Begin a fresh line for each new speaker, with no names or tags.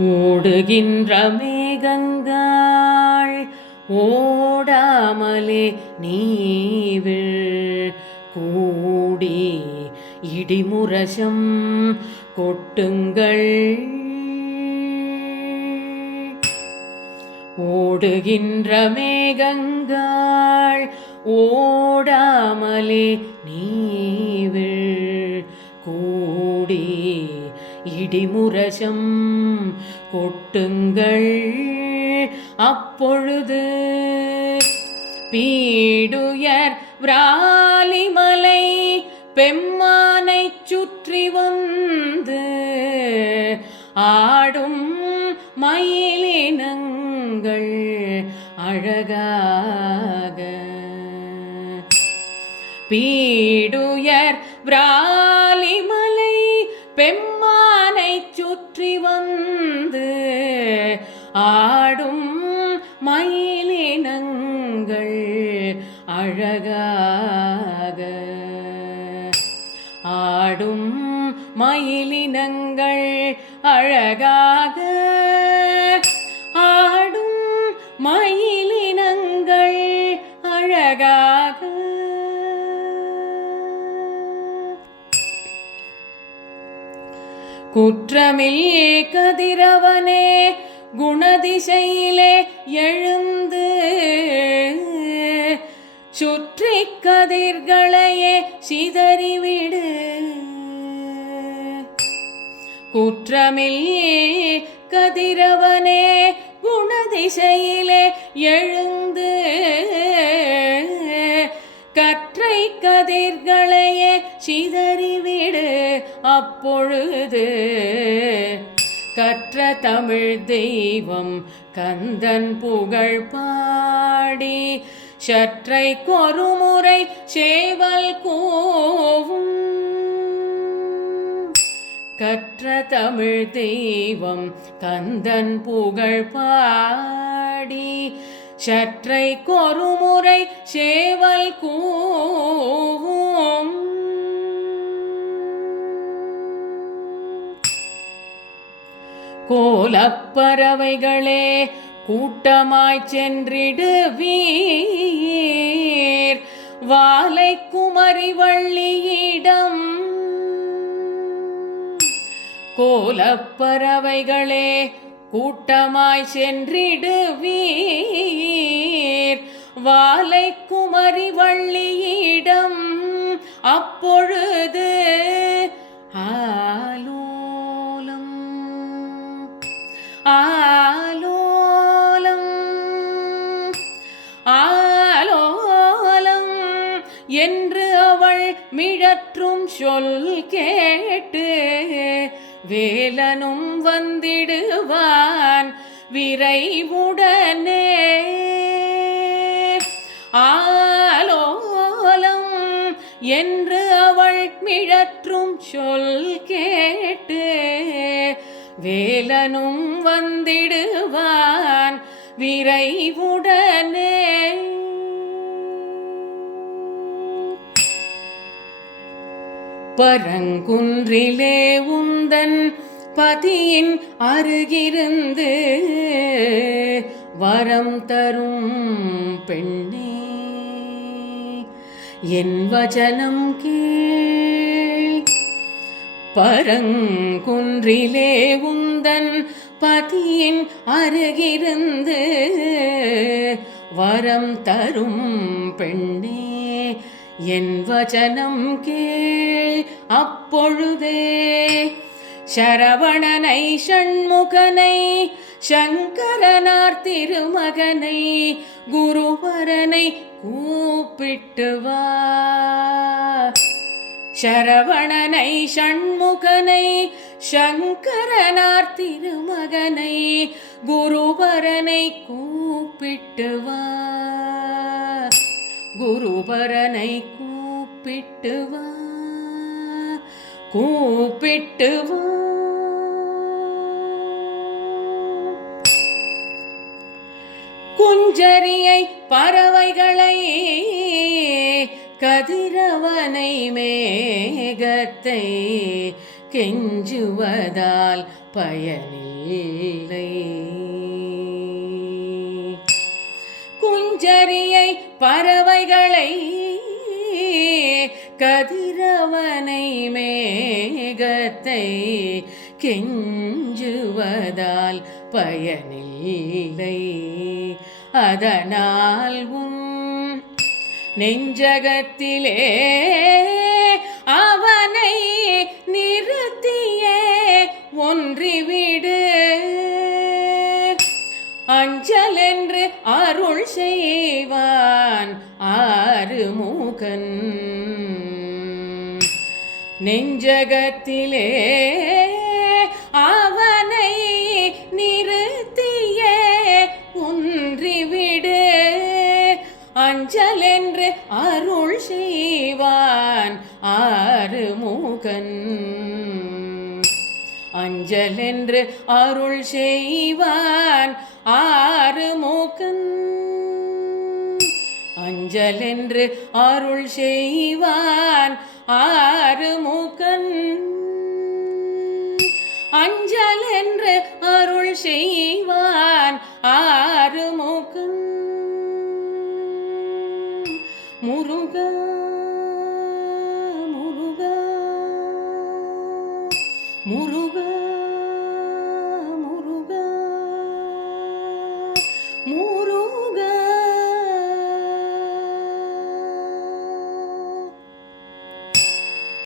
ஓடுகின்ற மேகங்கள் ஓடாமலே நீவிழ் கூடி இடிமுரசம் கொட்டுங்கள். ஓடுகின்ற மேகங்கள் ஓடாமலே நீவிழ் இடிமுரசம் கொட்டுங்கள். அப்பொழுது பீடுயர் விராலிமலை பெம்மானை சுற்றி வந்து ஆடும் மயிலினங்கள் அழகாக. பீடுயர் விரா ஆடும் மயிலினங்கள் அழகாக. ஆடும் மயிலினங்கள் அழகாக. ஆடும் மயிலினங்கள் அழகாக. குற்றமில்லே கதிரவனே குணதிசையிலே எழுந்து சுற்றி கதிர்களையே சிதறிவிடு. குற்றமில்லே கதிரவனே குணதிசையிலே எழுந்து கற்றை கதிர்களையே சிதறிவிடு. அப்பொழுது தமிழ் தெய்வம் கந்தன் புகழ் பாடி சற்றை கொருமுறை சேவல் கோவும். கற்ற தமிழ் தெய்வம் கந்தன் புகழ் பாடி சற்றை கொருமுறை சேவல் கூவும். கோலப்பறவைகளே கூட்டமாய் சென்றிடுவீர். வாலை குமரி வள்ளியிடம் கோலப்பறவைகளே கூட்டமாய் சென்றிடுவீர். வாலை குமரி வள்ளியிடம் அப்பொழுது என்று அவள் மிழற்றும் சொல் கேட்டு வேலனும் வந்திடுவான் விரைவுடனே. ஆலோலம் என்று அவள் மிழற்றும் சொல் கேட்டு வேலனும் வந்திடுவான் விரைவுடனே. பரங்குன்றிலே உந்தன் பதியின் அருகிருந்து வரம் தரும் பெண்ணே. என் வச்சனம் கீழ் பரங்குன்றிலே உந்தன் பதியின் அருகிருந்து வரம் தரும் பெண்ணே. என் வச்சனம் கீழ் அப்பொழுதே. சரவணனை ஷண்முகனை சங்கரனார் திருமகனை குருவரனை கூப்பிட்டு வா. சரவணனை ஷண்முகனை சங்கரனார் திருமகனை குருவரனை கூப்பிட்டு வா. குருபரனை கூப்பிட்டு வா கூப்பிட்டு குஞ்சரியை பறவைகளை கதிரவனை மேகத்தை கெஞ்சுவதால் பயனில்லை. குஞ்சரியை கதிரவனை கதிரவனை மேகத்தை கெஞ்சுவதால் பயனில்லை. அதனால் உன் நெஞ்சகத்திலே அவனை நிறுத்தியே ஒன்றிவிடு. அஞ்சல் என்று அருள் செய்ய ஆறுமுகன் நெஞ்சகத்திலே அவனை நிறுத்தியே குன்றிவிடு அஞ்சல் என்று அருள் செய்வான் ஆறுமுகன் அஞ்சல் என்று அருள் செய்வான் ஆறுமுகன் அஞ்சல் அருள் செய்வான் ஆறுமுகன். அஞ்சல் என்று அருள் செய்வான் ஆறுமுகன். முருகா முருகா முருகா முருகா முருகா